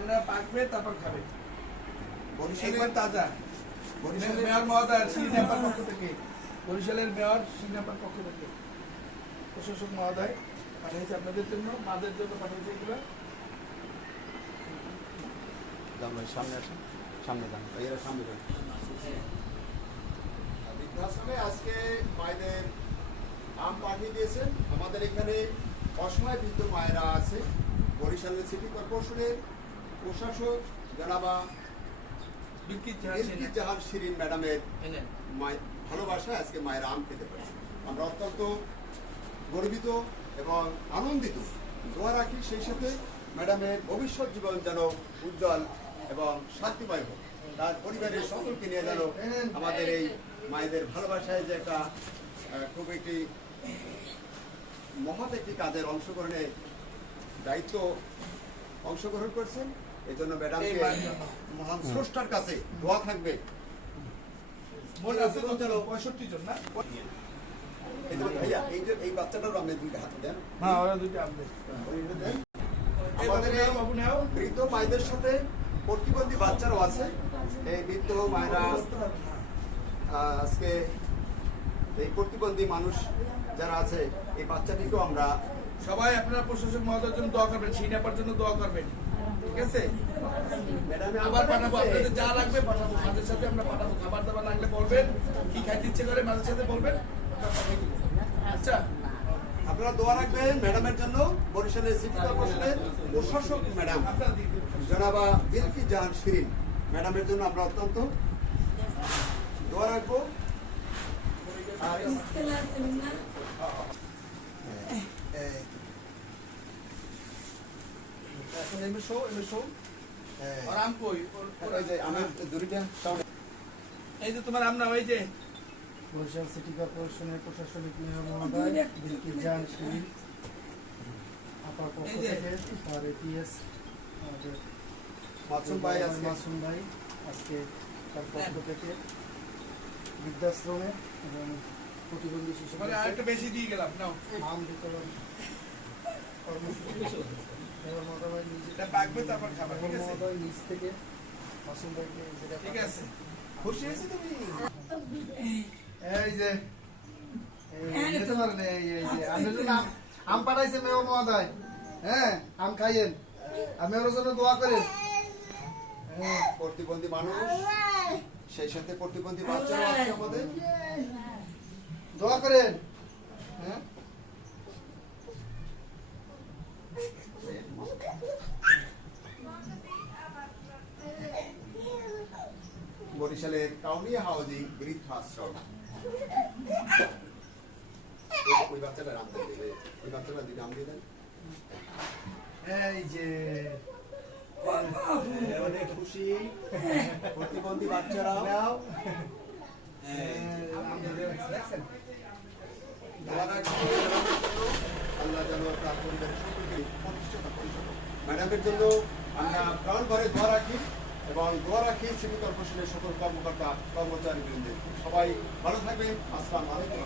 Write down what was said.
আমরা পাকবে তারপর খাবে একবার তাজা। বরিশালের মেয়র মহোদয় শ্রীনাপার পক্ষ থেকে, বরিশালের মেয়র শ্রীনাপার পক্ষ থেকে প্রশাসক মহোদয় পাঠিয়েছে আপনাদের জন্য, মাদের জন্য পাঠিয়েছে এগুলো। সামনে আসেন, সামনে যান, এরা সামনে যান। বৃদ্ধাশ্রমে আজকে মায়েদের আম পাঠিয়ে দিয়েছেন। আমাদের এখানে অসহায় বৃদ্ধ মায়েরা আছে। বরিশালের সিটি কর্পোরেশনের প্রশাসক জনাবা বিলকিস জাহান শিরিন ম্যাডামের ভালোবাসায় আজকে মায়েরা আম খেতে পারছে। আমরা অত্যন্ত গর্বিত এবং আনন্দিত। দোয়া রাখি সেই সাথে ম্যাডামের ভবিষ্যৎ জীবন যেন উজ্জ্বল এবং শান্তিময় হোক। তার পরিবারের সকলকে নিয়ে যেন আমাদের এই মায়েদের ভালোবাসায় যে একটা খুব একটি মহৎ একটি কাজের অংশগ্রহণে দায়িত্ব অংশগ্রহণ করছেন। এই জন্য ম্যাডামকে মহান স্রষ্টার কাছে দোয়া থাকবে। ভাইয়া এই বাচ্চাটারও আপনি দুইটা হাতে দেন। আমাদের বৃদ্ধ মায়েদের সাথে প্রতিবন্ধী বাচ্চারাও আছে। এই বৃদ্ধ মায়েরা আজকে এই প্রতিবন্ধী মানুষ যারা আছে এই বাচ্চাটিকেও আমরা সবাই আপনারা প্রশাসক মহোদয়ের জন্য দোয়া করবেন, শ্রীনাপার জন্য দোয়া করবেন, ঠিক আছে? আবার পাঠাবো, আপনাদের যা লাগবে পাঠাবো, মাঝের সাথে আমরা পাঠাবো। খাবার দাবার লাগলে বলবেন, কি খাইতে ইচ্ছে করে মাঝের সাথে বলবেন, আচ্ছা? আপনারা দোয়া রাখবেন ম্যাডামের জন্য। বরিশালের সিটি কর্পোরেশনের প্রশাসক ম্যাডাম জনাবা বিলকিস জাহান শিরিন ম্যাডামের জন্য আমরা অত্যন্ত দোয়া রাখবো। আর এখন এমএসও আম কই? আমার দুইটা এই যে তোমার আম না, ওই যে বরিশাল সিটি কর্পোরেশনের প্রশাসনিক মেয়র মহোদয় বিলকিস জাহান শিরিন আপার পক্ষ থেকে আর এটিএস মাসুম ভাই আজকে তার পক্ষ থেকে বৃদ্ধাশ্রমে এবং প্রতিবন্ধী শিশু আরেকটা বেশি দিয়ে গেলাম, নাও আম বিতরণ কর্মসূচি মেয়র মহোদয় এটা পাকবে তারপর খাবার, ঠিক আছে? মহোদয় নিজ থেকে মাসুম ভাইকে যেটা ঠিক আছে। খুশি হয়েছে তুমি? এই যে যেতে পারেন, এই যে আপনার জন্য আম পাঠাইছে মেয়র মহোদয়। হ্যাঁ, আম খাইয়েন আর মেয়রের জন্য দোয়া করেন। প্রতিবন্ধী মানুষ সেই সাথে প্রতিবন্ধী বাচ্চারা আছে আমাদের, দোয়া করেন। হ্যাঁ, বরিশালের কাউনিয়া হাউজিং বৃদ্ধাশ্রম। ওই বাচ্চাটা নাম দেবে, ওই বাচ্চাটা দিকে নাম দিয়ে দেন। এই যে অনেক খুশি প্রতিবন্ধী বাচ্চারা নাও। আল্লাহ যেন তার পরিবারের সকলকে প্রতিষ্ঠাতা পরিষদ ম্যাডামের জন্য আমরা প্রাণ ভরে দোয়া রাখি এবং দোয়া রাখি সিটি কর্পোরেশনের সকল কর্মকর্তা কর্মচারী বৃন্দের। সবাই ভালো থাকবেন। আসসালামু আলাইকুম।